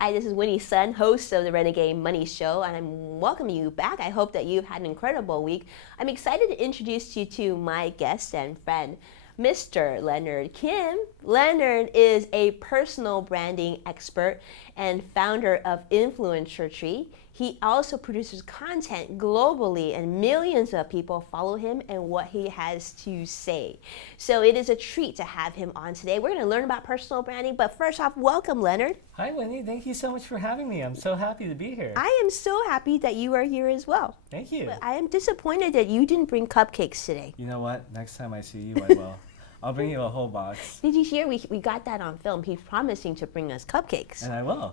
Hi, this is Winnie's son, host of the Renegade Money Show, and I'm welcoming you back. I hope that you've had an incredible week. I'm excited to introduce you to my guest and friend, Mr. Leonard Kim. Leonard is a personal branding expert and founder of Influencer Tree. He also produces content globally, and millions of people follow him and what he has to say. So it is a treat to have him on today. We're going to learn about personal branding, but first off, welcome, Leonard. Hi, Winnie. Thank you so much for having me. I'm so happy to be here. I am so happy that you are here as well. Thank you. But I am disappointed that you didn't bring cupcakes today. You know what? Next time I see you, I will. I'll bring you a whole box. Did you hear? We got that on film. He's promising to bring us cupcakes. And I will.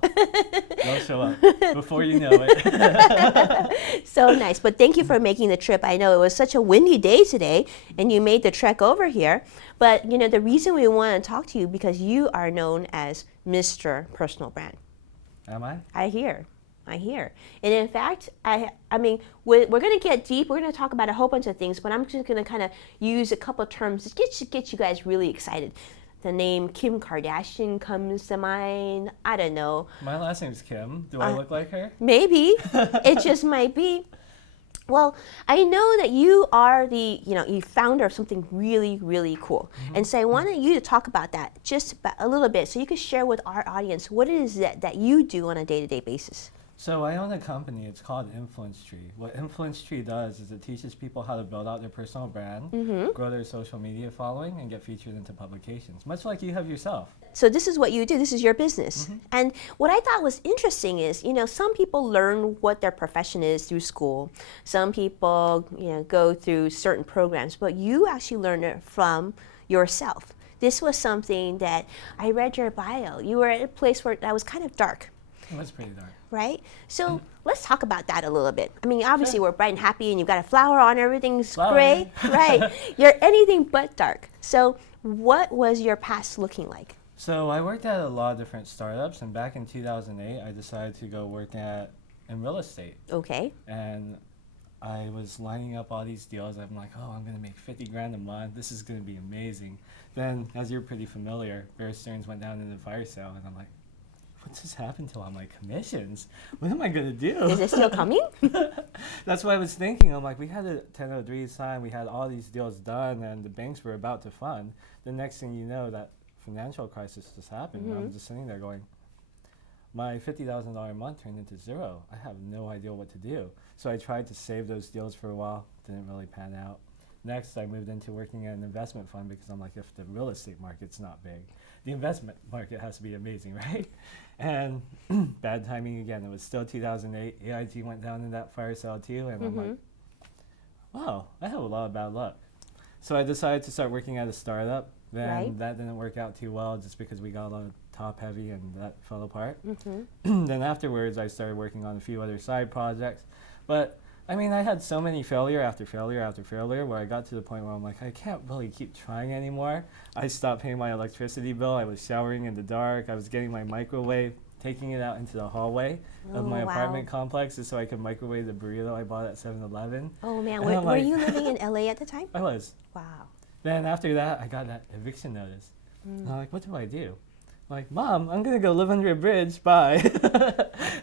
They'll show up before you know it. So nice. But thank you for making the trip. I know it was such a windy day today, and you made the trek over here. But, you know, the reason we want to talk to you because you are known as Mr. Personal Brand. Am I? I hear. And in fact, I mean, we're going to get deep. We're going to talk about a whole bunch of things, but I'm just going to kind of use a couple of terms to get you guys really excited. The name Kim Kardashian comes to mind. I don't know. My last name's Kim. Do I look like her? Maybe. It just might be. Well, I know that you are you founder of something really, really cool. Mm-hmm. And so I wanted you to talk about that just a little bit so you could share with our audience what it is that you do on a day-to-day basis. So I own a company. It's called Influence Tree. What Influence Tree does is it teaches people how to build out their personal brand, grow their social media following, and get featured into publications, much like you have yourself. So this is what you do. This is your business. Mm-hmm. And what I thought was interesting is, some people learn what their profession is through school. Some people, go through certain programs, but you actually learn it from yourself. This was something that I read your bio. You were at a place where that was kind of dark. It was pretty dark. Right? So let's talk about that a little bit. I mean, obviously we're bright and happy and you've got a flower on, everything's great. Right. You're anything but dark. So what was your past looking like? So I worked at a lot of different startups, and back in 2008, I decided to go work in real estate. Okay. And I was lining up all these deals. I'm like, I'm going to make 50 grand a month. This is going to be amazing. Then, as you're pretty familiar, Bear Stearns went down in the fire sale, and I'm like, what's just happened to all my commissions? What am I going to do? Is it still coming? That's what I was thinking. I'm like, we had a 1003 sign. We had all these deals done, and the banks were about to fund. The next thing you know, that financial crisis just happened. And I'm just sitting there going, my $50,000 a month turned into zero. I have no idea what to do. So I tried to save those deals for a while. Didn't really pan out. Next, I moved into working at an investment fund because I'm like, if the real estate market's not big, the investment market has to be amazing, right? And bad timing again. It was still 2008. AIG went down in that fire sale too. And I'm like, wow, I have a lot of bad luck. So I decided to start working at a startup. Then that didn't work out too well just because we got a lot of top heavy and that fell apart. Then afterwards, I started working on a few other side projects. But I mean, I had so many failure after failure after failure where I got to the point where I'm like, I can't really keep trying anymore. I stopped paying my electricity bill. I was showering in the dark. I was getting my microwave, taking it out into the hallway of my apartment complex just so I could microwave the burrito I bought at 7-Eleven. Oh, man. Were you living in LA at the time? I was. Wow. Then after that, I got that eviction notice. And I'm like, what do I do? I'm like, Mom, I'm going to go live under a bridge. Bye.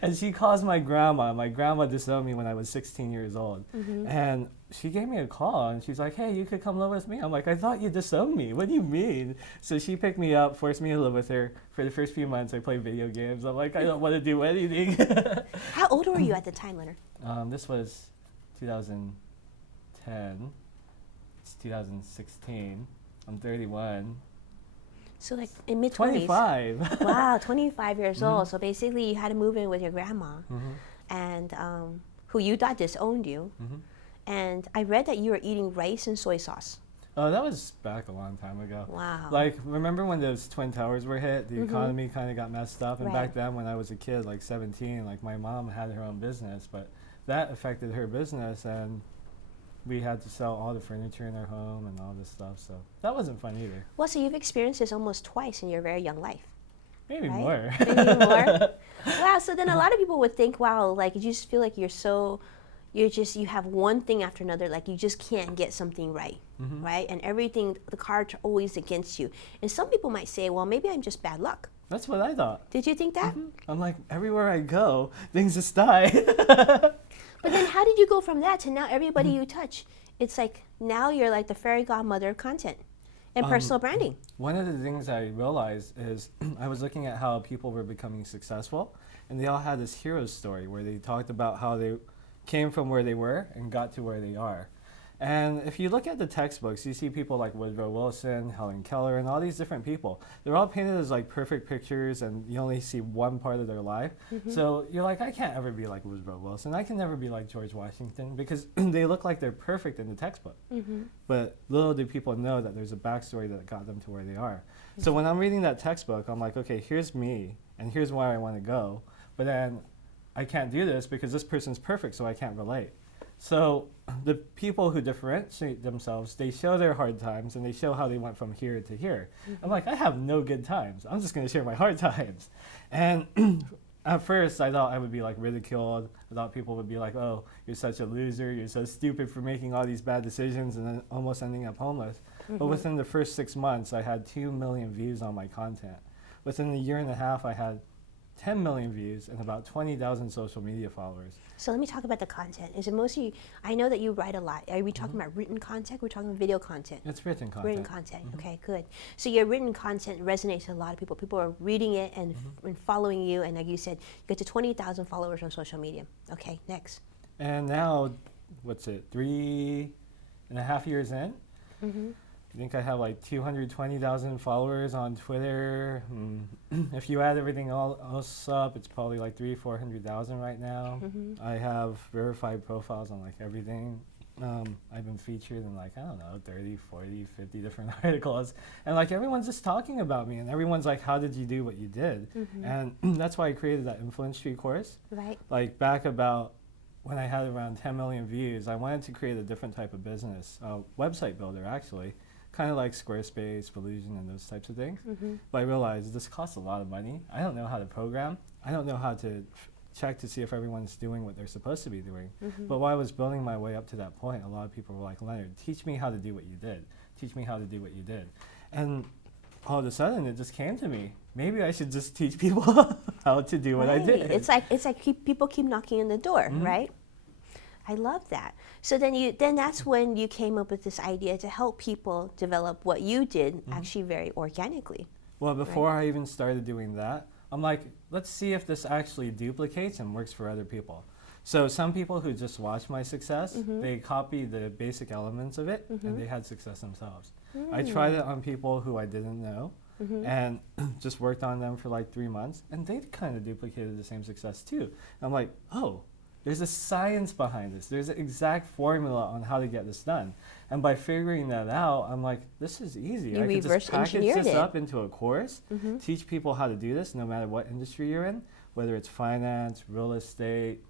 And she calls my grandma. My grandma disowned me when I was 16 years old. And she gave me a call, and she's like, hey, you could come live with me. I'm like, I thought you disowned me. What do you mean? So she picked me up, forced me to live with her. For the first few months, I played video games. I'm like, I don't want to do anything. How old were you at the time, Leonard? This was 2010. It's 2016. I'm 31. So like in mid-20s. 25. Wow, 25 years old. So basically you had to move in with your grandma and who you thought disowned you. And I read that you were eating rice and soy sauce. Oh, that was back a long time ago. Wow. Like, remember when those Twin Towers were hit? The economy kind of got messed up. And back then when I was a kid, like 17, like my mom had her own business, but that affected her business, and we had to sell all the furniture in our home and all this stuff, so that wasn't fun either. Well, so you've experienced this almost twice in your very young life. Maybe more. Maybe more. Wow, so then a lot of people would think, wow, like you just feel like you have one thing after another, like you just can't get something right, right? And everything, the cards are always against you. And some people might say, well, maybe I'm just bad luck. That's what I thought. Did you think that? I'm like, everywhere I go, things just die. But then how did you go from that to now everybody you touch? It's like now you're like the fairy godmother of content and personal branding. One of the things I realized is I was looking at how people were becoming successful, and they all had this hero story where they talked about how they came from where they were and got to where they are. And if you look at the textbooks, you see people like Woodrow Wilson, Helen Keller, and all these different people. They're all painted as like perfect pictures, and you only see one part of their life. So you're like, I can't ever be like Woodrow Wilson. I can never be like George Washington, because they look like they're perfect in the textbook. But little do people know that there's a backstory that got them to where they are. So when I'm reading that textbook, I'm like, okay, here's me, and here's where I want to go. But then I can't do this because this person's perfect, so I can't relate. So the people who differentiate themselves, they show their hard times and they show how they went from here to here. I'm like, I have no good times. I'm just going to share my hard times. And at first, I thought I would be like ridiculed. I thought people would be like, oh, you're such a loser. You're so stupid for making all these bad decisions and then almost ending up homeless. But within the first 6 months, I had 2 million views on my content. Within a year and a half, I had 10 million views and about 20,000 social media followers. So let me talk about the content. Is it mostly, I know that you write a lot. Are we talking about written content? We're talking about video content. It's written content. Written content. Okay, good. So your written content resonates with a lot of people. People are reading it and, and following you. And like you said, you get to 20,000 followers on social media. Okay, next. And now, what's it, 3.5 years in? I think I have like 220,000 followers on Twitter. If you add everything else up, it's probably like 400,000 right now. I have verified profiles on like everything. I've been featured in like, I don't know, 30, 40, 50 different articles. And like everyone's just talking about me, and everyone's like, how did you do what you did? And that's why I created that Influence Tree course. Right. Like back about when I had around 10 million views, I wanted to create a different type of business, a website builder actually. Kind of like Squarespace, Volusion, and those types of things. But I realized this costs a lot of money. I don't know how to program. I don't know how to check to see if everyone's doing what they're supposed to be doing. But while I was building my way up to that point, a lot of people were like, Leonard, teach me how to do what you did. Teach me how to do what you did. And all of a sudden, it just came to me. Maybe I should just teach people how to do what I did. It's like people keep knocking on the door, right? I love that. So then that's when you came up with this idea to help people develop what you did actually very organically. Well, before I even started doing that, I'm like, let's see if this actually duplicates and works for other people. So some people who just watched my success, they copied the basic elements of it and they had success themselves. I tried it on people who I didn't know and just worked on them for like 3 months, and they kind of duplicated the same success too. And I'm like, oh, there's a science behind this. There's an exact formula on how to get this done. And by figuring that out, I'm like, this is easy. You I can just package this it. up into a course, teach people how to do this no matter what industry you're in, whether it's finance, real estate,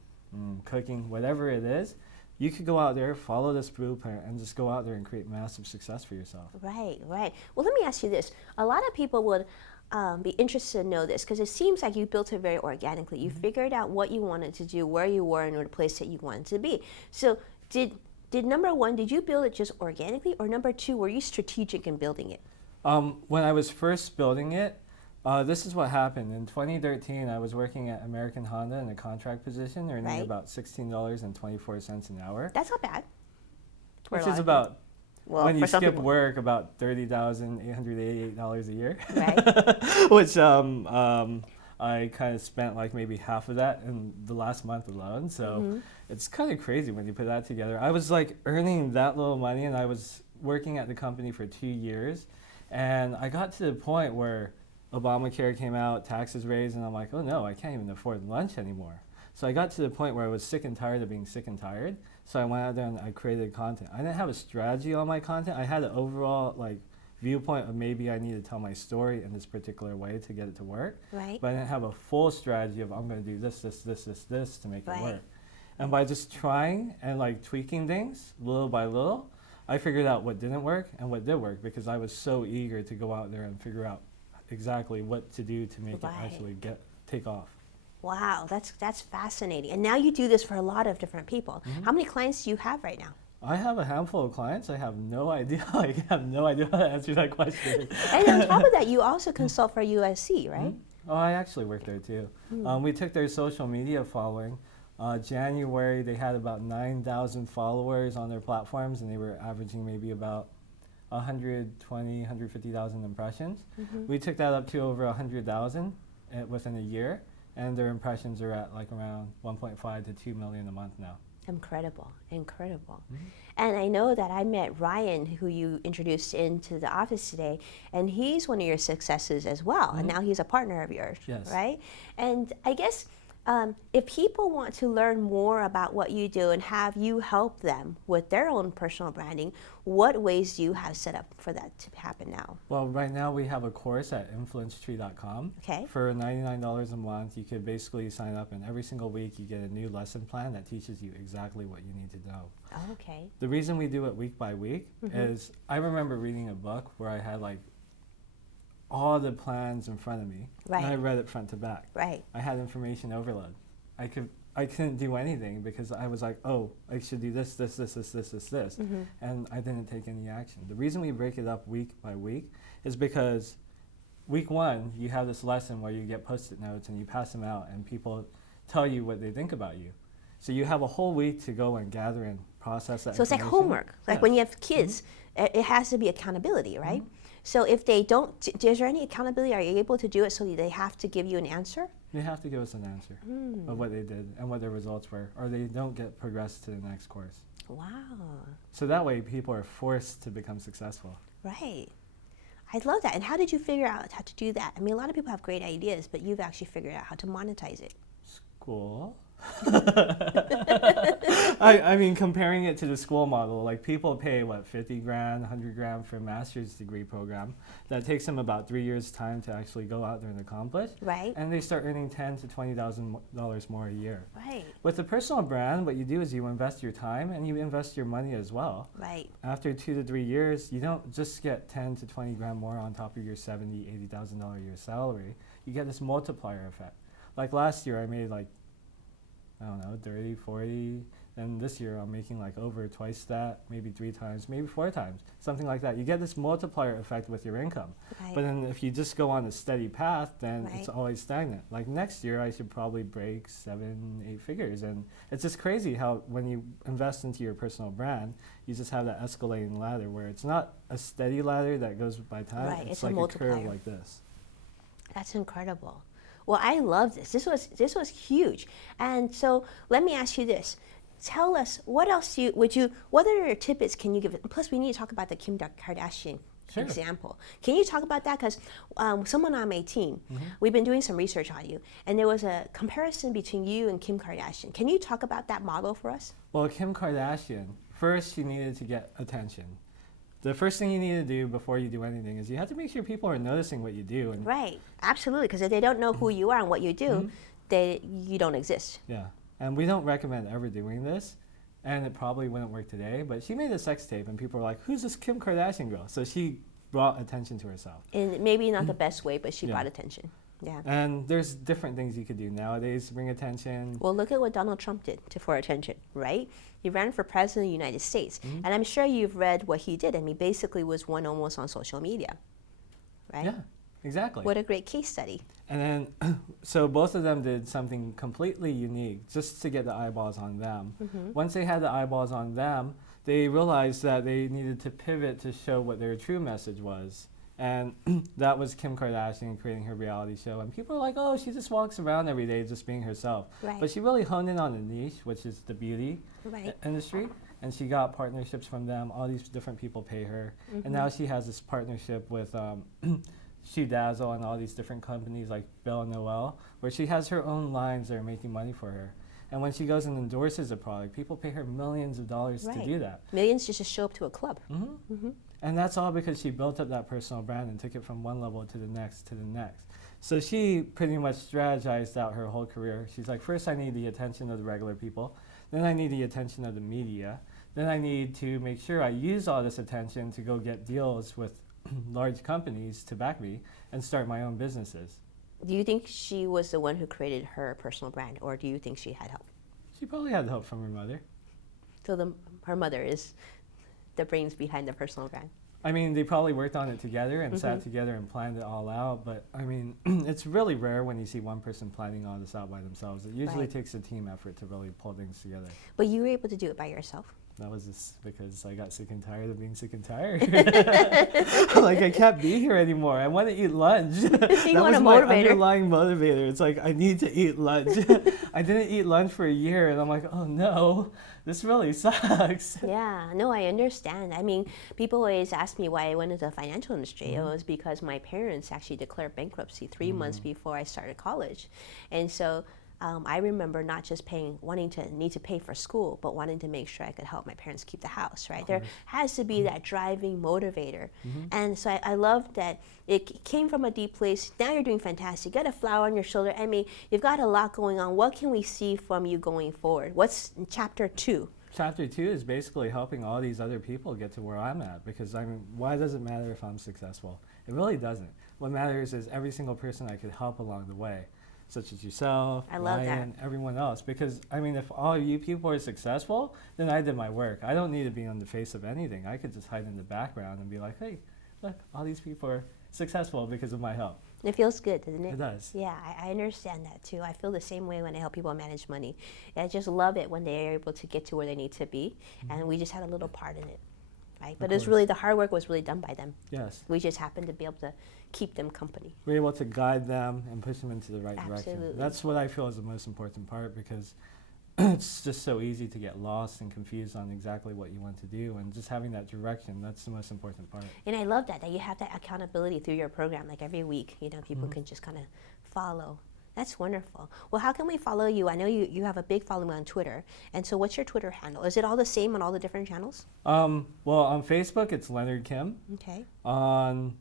cooking, whatever it is. You could go out there, follow this blueprint, and just go out there and create massive success for yourself. Right, right. Well, let me ask you this. A lot of people would be interested to know this, because it seems like you built it very organically. You figured out what you wanted to do, where you were, and the place that you wanted to be. So did number one, did you build it just organically, or number two, were you strategic in building it? When I was first building it, this is what happened. In 2013, I was working at American Honda in a contract position, earning about $16.24 an hour. That's not bad. Which is about, when you skip work, about $30,888 a year. Right. Which I kind of spent like maybe half of that in the last month alone. So it's kind of crazy when you put that together. I was like earning that little money, and I was working at the company for 2 years. And I got to the point where Obamacare came out, taxes raised, and I'm like, oh no, I can't even afford lunch anymore. So I got to the point where I was sick and tired of being sick and tired. So I went out there and I created content. I didn't have a strategy on my content. I had an overall like viewpoint of maybe I need to tell my story in this particular way to get it to work. Right. But I didn't have a full strategy of I'm going to do this to make it work. And by just trying and like tweaking things little by little, I figured out what didn't work and what did work, because I was so eager to go out there and figure out exactly what to do to make it actually take off. Wow, that's fascinating. And now you do this for a lot of different people. How many clients do you have right now? I have a handful of clients. I have no idea. I have no idea how to answer that question. And on top of that, you also consult for USC, right? Oh, I actually worked there too. We took their social media following. January, they had about 9,000 followers on their platforms, and they were averaging maybe about 120, 150,000 impressions. We took that up to over 100,000 within a year, and their impressions are at like around 1.5 to 2 million a month now. Incredible, incredible. And I know that I met Ryan, who you introduced into the office today, and he's one of your successes as well. And now he's a partner of yours, Yes. right? And I guess if people want to learn more about what you do and have you help them with their own personal branding, what ways do you have set up for that to happen now? Well, right now we have a course at influencetree.com. Okay. For $99 a month, you could basically sign up, and every single week you get a new lesson plan that teaches you exactly what you need to know. Oh, okay. The reason we do it week by week is I remember reading a book where I had like all the plans in front of me, and I read it front to back. Right. I had information overload. I couldn't do anything because I was like, oh, I should do this, and I didn't take any action. The reason we break it up week by week is because week one, you have this lesson where you get Post-it notes and you pass them out, and people tell you what they think about you. So you have a whole week to go and gather and process that. So it's like homework. Like when you have kids, it has to be accountability, right? So if they don't, is there any accountability? Are you able to do it so they have to give you an answer? They have to give us an answer of what they did and what their results were, or they don't get progressed to the next course. Wow. So that way people are forced to become successful. Right. I love that. And how did you figure out how to do that? I mean, a lot of people have great ideas, but you've actually figured out how to monetize it. School. I mean, comparing it to the school model, like people pay, what, 50 grand, 100 grand for a master's degree program. That takes them about 3 years' time to actually go out there and accomplish. Right. And they start earning $10,000 to $20,000 more a year. Right. With the personal brand, what you do is you invest your time and you invest your money as well. Right. After 2 to 3 years, you don't just get 10 to 20 grand more on top of your $70,000, $80,000 a year salary. You get this multiplier effect. Like last year, I made like, I don't know, 30, 40. And this year I'm making like over twice that, maybe 3 times, maybe 4 times, something like that. You get this multiplier effect with your income. Right. But then if you just go on a steady path, then it's always stagnant. Like next year I should probably break 7, 8 figures. And it's just crazy how when you invest into your personal brand, you just have that escalating ladder where it's not a steady ladder that goes by time. Right, it's like a multiplier. curve like this. That's incredible. Well, I love this. This was huge. And so let me ask you this. Tell us, what else what other tidbits can you give? Plus, we need to talk about the Kim Kardashian example. Can you talk about that? Because someone on my team, we've been doing some research on you, and there was a comparison between you and Kim Kardashian. Can you talk about that model for us? Well, Kim Kardashian, first she needed to get attention. The first thing you need to do before you do anything is you have to make sure people are noticing what you do. And right, absolutely, because if they don't know who you are and what you do, you don't exist. Yeah, and we don't recommend ever doing this, and it probably wouldn't work today, but she made a sex tape and people were like, who's this Kim Kardashian girl? So she brought attention to herself. And maybe not the best way, but she brought attention. Yeah. And there's different things you could do nowadays to bring attention. Well, look at what Donald Trump did for attention, right? He ran for president of the United States. And I'm sure you've read what he did. I mean, basically was one almost on social media, right? Yeah, exactly. What a great case study. And then, so both of them did something completely unique just to get the eyeballs on them. Once they had the eyeballs on them, they realized that they needed to pivot to show what their true message was. And that was Kim Kardashian creating her reality show. And people are like, oh, she just walks around every day just being herself. Right. But she really honed in on a niche, which is the beauty industry. And she got partnerships from them. All these different people pay her. And now she has this partnership with Shoe Dazzle and all these different companies like Belle Noel, where she has her own lines that are making money for her. And when she goes and endorses a product, people pay her millions of dollars to do that. Millions just to show up to a club. And that's all because she built up that personal brand and took it from one level to the next to the next. So she pretty much strategized out her whole career. She's like, first I need the attention of the regular people. Then I need the attention of the media. Then I need to make sure I use all this attention to go get deals with large companies to back me and start my own businesses. Do you think she was the one who created her personal brand, or do you think she had help? She probably had help from her mother. So her mother is the brains behind the personal brand. I mean, they probably worked on it together and sat together and planned it all out. But I mean, it's really rare when you see one person planning all this out by themselves. It usually takes a team effort to really pull things together. But you were able to do it by yourself. That was just because I got sick and tired of being sick and tired. Like, I can't be here anymore. I want to eat lunch. You that want was a my motivator. underlying motivator. It's like, I need to eat lunch. I didn't eat lunch for a year, and I'm like, oh no, this really sucks. Yeah, no, I understand. I mean, people always ask me why I went into the financial industry. It was because my parents actually declared bankruptcy 3 months before I started college. And so I remember not just need to pay for school, but wanting to make sure I could help my parents keep the house, right? There has to be that driving motivator. And so I love that it came from a deep place. Now you're doing fantastic. You got a flower on your shoulder. I mean, you've got a lot going on. What can we see from you going forward? What's in chapter 2? Chapter 2 is basically helping all these other people get to where I'm at, because I mean, why does it matter if I'm successful? It really doesn't. What matters is every single person I could help along the way, such as yourself, Ryan, everyone else. Because I mean, if all you people are successful, then I did my work. I don't need to be on the face of anything. I could just hide in the background and be like, hey, look, all these people are successful because of my help. It feels good, doesn't it? It does. Yeah, I understand that too. I feel the same way when I help people manage money. I just love it when they're able to get to where they need to be, and we just had a little part in it, right? But it's really, the hard work was really done by them. Yes. We just happened to be able to keep them company. We're able to guide them and push them into the right Absolutely. direction. That's what I feel is the most important part, because it's just so easy to get lost and confused on exactly what you want to do, and just having that direction, that's the most important part. And I love that you have that accountability through your program. Like every week, you know, people can just kind of follow. That's wonderful. Well, how can we follow you? I know you have a big following on Twitter. And so what's your Twitter handle? Is it all the same on all the different channels? Well, on Facebook, it's Leonard Kim. Okay. On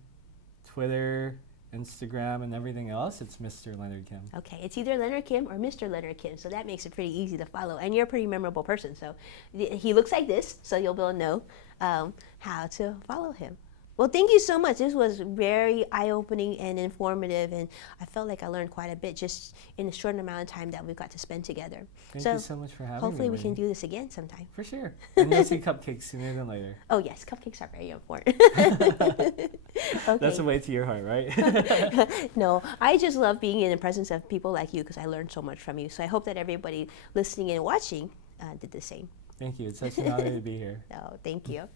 Twitter, Instagram, and everything else, it's Mr. Leonard Kim. Okay, it's either Leonard Kim or Mr. Leonard Kim, so that makes it pretty easy to follow. And you're a pretty memorable person, so he looks like this, so you'll be able to know how to follow him. Well, thank you so much. This was very eye-opening and informative, and I felt like I learned quite a bit just in the short amount of time that we've got to spend together. Thank you so much for having me. Hopefully we can do this again sometime. For sure. And you'll see cupcakes sooner than later. Oh yes, cupcakes are very important. Okay. That's a way to your heart, right? No, I just love being in the presence of people like you because I learned so much from you. So I hope that everybody listening and watching did the same. Thank you. It's such an honor to be here. Oh, thank you.